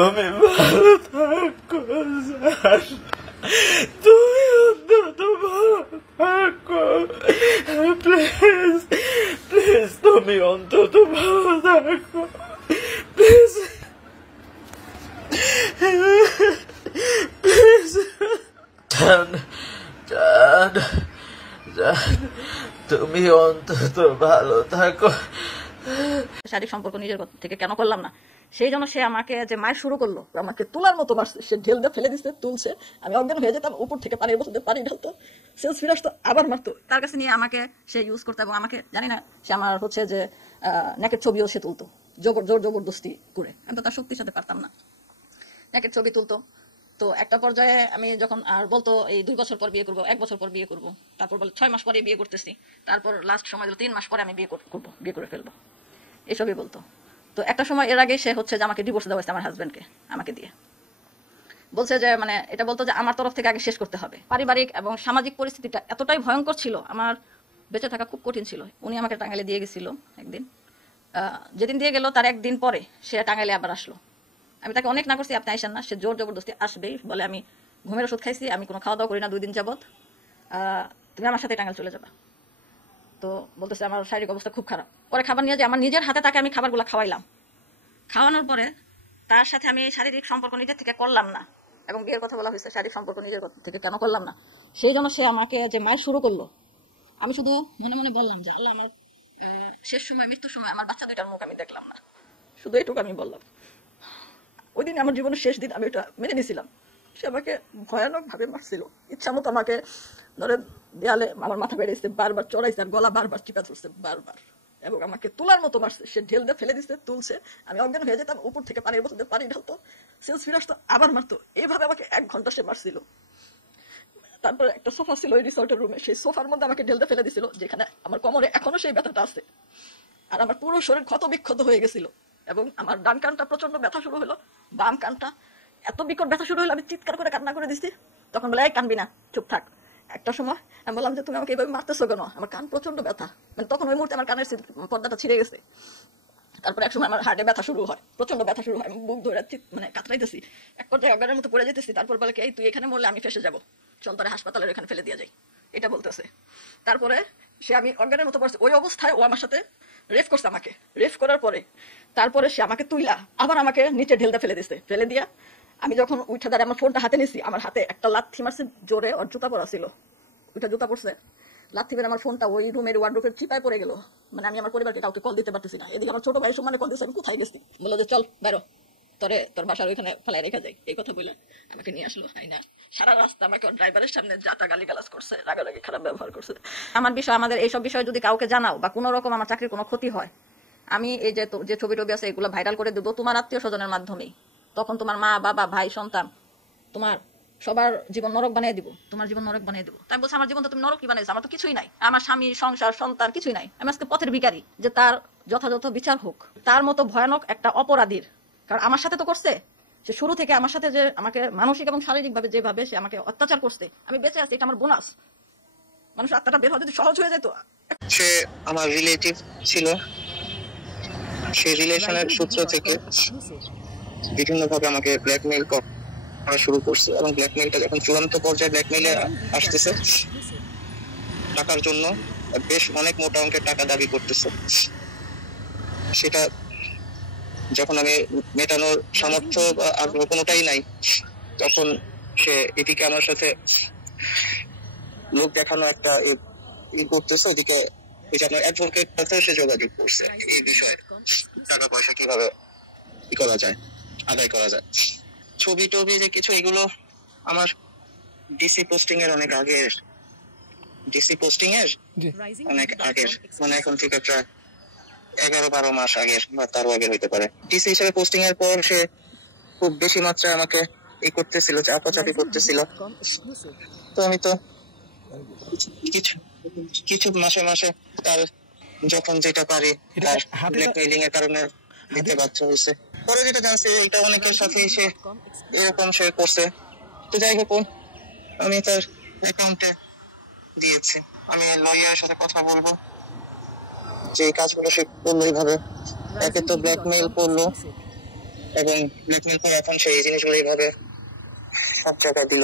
তুমি ভালো থাকো স্যার, তুমি অন্তত ভালো থাকো, প্লিজ প্লিজ, তুমি অন্তত ভালো থাকো প্লিজ প্লিজ। জান জান জান, তুমি অন্তত ভালো থাকো। শারীরিক সম্পর্ক নিজের থেকে কেন করলাম না, সেই জন্য সে আমাকে যে মায়ের শুরু করলো, আমাকে তোলার মতো মারছে, সে ঢেল দিয়ে ফেলে দিচ্ছে, তুলছে, আমি অজ্ঞান হয়ে যেতাম, উপর থেকে পানির বোতল পানি ঢালতো, সেলস ফিরে আসতো, আবার মারতো। তার কাছে নিয়ে আমাকে সে ইউজ করতো এবং আমাকে জানি না সে আমার হচ্ছে যে নেকের ছবিও সে তুলতো জোর জবরদস্তি করে। আমি তো তার শক্তির সাথে পারতাম না, নেকের ছবি তুলতো। তো একটা পর্যায়ে আমি যখন আর বলতো এই 2 বছর পর বিয়ে করবো, 1 বছর পর বিয়ে করবো, তারপর বলে 6 মাস পরে বিয়ে করতেছি, তারপর লাস্ট সময় দিল 3 মাস পরে আমি বিয়ে করবো, বিয়ে করে ফেলবো, এসবই বলতো। তো একটা সময় এর আগে সে হচ্ছে যে আমাকে ডিভোর্স দেওয়া হয়েছে আমার হাজব্যান্ডকে, আমাকে দিয়ে বলছে যে মানে এটা বলতো যে আমার তরফ থেকে আগে শেষ করতে হবে। পারিবারিক এবং সামাজিক পরিস্থিতিটা এতটাই ভয়ঙ্কর ছিল, আমার বেঁচে থাকা খুব কঠিন ছিল। উনি আমাকে টাঙ্গাইলে দিয়ে গেছিল একদিন, যেদিন দিয়ে গেল তার একদিন পরে সে টাঙ্গাইলে আবার আসলো। আমি তাকে অনেক না করছি আপনি আইসেন না, সে জোর জবরদস্তি আসবেই বলে। আমি ঘুমের ওষুধ খাইছি, আমি কোনো খাওয়া দাওয়া করি না 2 দিন যাবত, তুমি আমার সাথে টাঙ্গাইল চলে যাবা। তো বলতেছে আমার শারীরিক অবস্থা খুব খারাপ। পরে খাবার নিয়ে যে আমার নিজের হাতে তাকে আমি খাবারগুলো খাওয়াইলাম। খাওয়ানোর পরে তার সাথে আমি শারীরিক সম্পর্ক নিজের থেকে করলাম না, এবং বিয়ের কথা বলা হয়েছে, শারীরিক সম্পর্ক নিজের থেকে কেন করলাম না, সেই জন্য সে আমাকে যে মায়ের শুরু করলো। আমি শুধু মনে মনে বললাম যে আল্লাহ, আমার শেষ সময়, মৃত্যুর সময় আমার বাচ্চা 2টার মুখ আমি দেখলাম না, শুধু এটুকু আমি বললাম। ওই দিন আমার জীবনের শেষ দিন, আমি এটা মেনে নিয়েছিলাম। সে আমাকে ভয়ানক ভাবে মারছিল, ইচ্ছা মতো আমাকে ধরে দেয়ালে আমার মাথা বেড়েছে, বারবার চড়াইছে, আর গলা বারবার চিপা ধরছে বারবার, এবং আমাকে তোলার মতো মারছে। সে ঢেল দিয়ে ফেলে দিচ্ছে, তুলছে, আমি অজ্ঞান হয়ে যেতাম, উপর থেকে পানির বোতল পানি ঢালতো, সেলস ফিরে আসতো, আবার মারতো। এইভাবে আমাকে 1 ঘন্টা সে মারছিল। তারপরে একটা সোফা ছিল ওই রিসোর্টের রুমে, সেই সোফার মধ্যে আমাকে ঢেল দিয়ে ফেলে দিছিল, যেখানে আমার কোমরে এখনো সেই ব্যথাটা আছে, আর আমার পুরো শরীর ক্ষত বিক্ষত হয়ে গেছিল, এবং আমার ডান কানটা প্রচন্ড ব্যথা শুরু হলো, বাম কানটা এত বিকট ব্যথা শুরু হলো, আমি চিৎকার করে কান্না করে দিচ্ছি। তখন বলে এই কানবি না, চুপ থাক। একটা সময় আমি বললাম যে তুমি আমাকে এইভাবে মারতেছো কেন, আমার কান প্রচন্ড ব্যথা, মানে তখন ওই মুহূর্তে আমার কানের পর্দাটা ছিঁড়ে গেছে। তারপরে এক সময় আমার হার্টে ব্যথা শুরু হয়, প্রচন্ড ব্যথা শুরু হয়, আমি বুক ধরে মানে কাতরাইতেছি, এক পর্যায়ে অজ্ঞানের মতো পড়ে যেতেছি। তারপর বলে এই তুই এখানে মরলে আমি ফেসে যাবো, চল তোরে হাসপাতালের এখানে ফেলে দিয়ে যাই, এটা বলতেছে। তারপরে সে, আমি অজ্ঞানের মতো পড়ছে, ওই অবস্থায় ও আমার সাথে রেফ করছে, আমাকে রেফ করার পরে তারপরে সে আমাকে তুইলা আবার আমাকে নিচে ঢেলতে ফেলে দিছে। ফেলে দিয়া আমি যখন উঠে দাঁড়িয়ে আমার ফোনটা হাতে নিছি, আমার হাতে একটা লাথি মারছে জোরে, ওর জুতা পরা ছিল, ওইটা জুতা পড়ছে, লাথি মেরে আমার ফোনটা ওই রুমের ওয়ার্ডরোবের চিপায় পড়ে গেল। মানে আমি আমার পরিবারকে কাউকে কল দিতে পারতেছি না। এদিকে আমার ছোট ভাই সমানে কল দিচ্ছে, আমি কোথায় গেছি, বললো যে চল বেরো, তোর বাসার ওইখানে ফেলায় রেখে যাই, এই কথা বলে আমাকে নিয়ে আসলো। তাই না, সারা রাস্তা আমাকে ড্রাইভারের সামনে যাতা গালিগালাজ করছে, রাগারাগি খারাপ ব্যবহার করছে। আমার বিষয়, আমাদের এইসব বিষয় যদি কাউকে জানাও বা কোনো রকম আমার চাকরির কোনো ক্ষতি হয়, আমি এই যে ছবি টবি আছে এগুলো ভাইরাল করে দেবো তোমার আত্মীয় স্বজনের মাধ্যমেই। তখন তোমার মা, বাবা, ভাই, সন্তান, তোমার সবার জীবন নরক বানিয়ে দিব, তোমার জীবন নরক বানিয়ে দিব। তাই বলছে আমার জীবন তো তুমি নরকই বানিয়েছো, আমার তো কিছুই নাই, আমার স্বামী, সংসার, সন্তান কিছুই নাই, আমি আজকে পথের ভিখারি, যে তার যথাযথ বিচার হোক। তার মতো ভয়ানক একটা অপরাধীর, কারণ আমার সাথে তো করছে, সে শুরু থেকে আমার সাথে যে আমাকে মানসিক এবং শারীরিক ভাবে যেভাবে সে আমাকে অত্যাচার করছে, আমি বেঁচে আছি এটা আমার বোনাস। মানুষ আত্মাটা বের হওয়া যদি সহজ হয়ে যেত। সে আমার রিলেটিভ ছিল, সেই রিলেশনের সূত্র থেকে বিভিন্নভাবে আমাকে ব্ল্যাকমেইল করা শুরু করছে, এবং ব্ল্যাকমেইলটা যখন চূড়ান্ত পর্যায়ে ব্ল্যাকমেইলে আসতেছে, টাকার জন্য বেশ অনেক মোটা অঙ্কের টাকা দাবি করতেছে। সেটা যখন আমি মেটানোর সামর্থ্য বা আগ্রহ কোনোটাই নাই, তখন সে এদিকে আমার সাথে লোক দেখানো একটা করতেছে, ওইদিকে ওই যে আপনার অ্যাডভোকেট সাথে সে যোগাযোগ করছে এই বিষয়ে, টাকা পয়সা কিভাবে করা যায়, আদায় করা যায়। ছবি টবি যে কিছু, এগুলো আমার ডিসি পোস্টিং এর অনেক আগের, মানে এখন থেকে প্রায় 11-12 মাস আগের বা তারও আগের হইতে পারে। ডিসি হিসেবে পোস্টিং এর পর সে খুব বেশি মাত্রায় আমাকে করতেছিল, চাপাচাপি করতেছিল। তো আমি তো কিছু মাসে মাসে তার যখন যেটা পারি তার ব্ল্যাকমেইলিং এর কারণে দিতে বাধ্য হয়েছে। পরে যেটা জানছি এটা অনেকের সাথে সে এরকম সে করছে। তো যাই হোক, আমি তার অ্যাকাউন্টে দিয়েছি, আমি লয়ারের সাথে কথা বলবো যে কাজগুলো সে করলো এইভাবে। একে তো ব্ল্যাকমেইল করলো, এবং ব্ল্যাকমেল করে এখন সেই জিনিসগুলো এইভাবে সব জায়গায় দিল।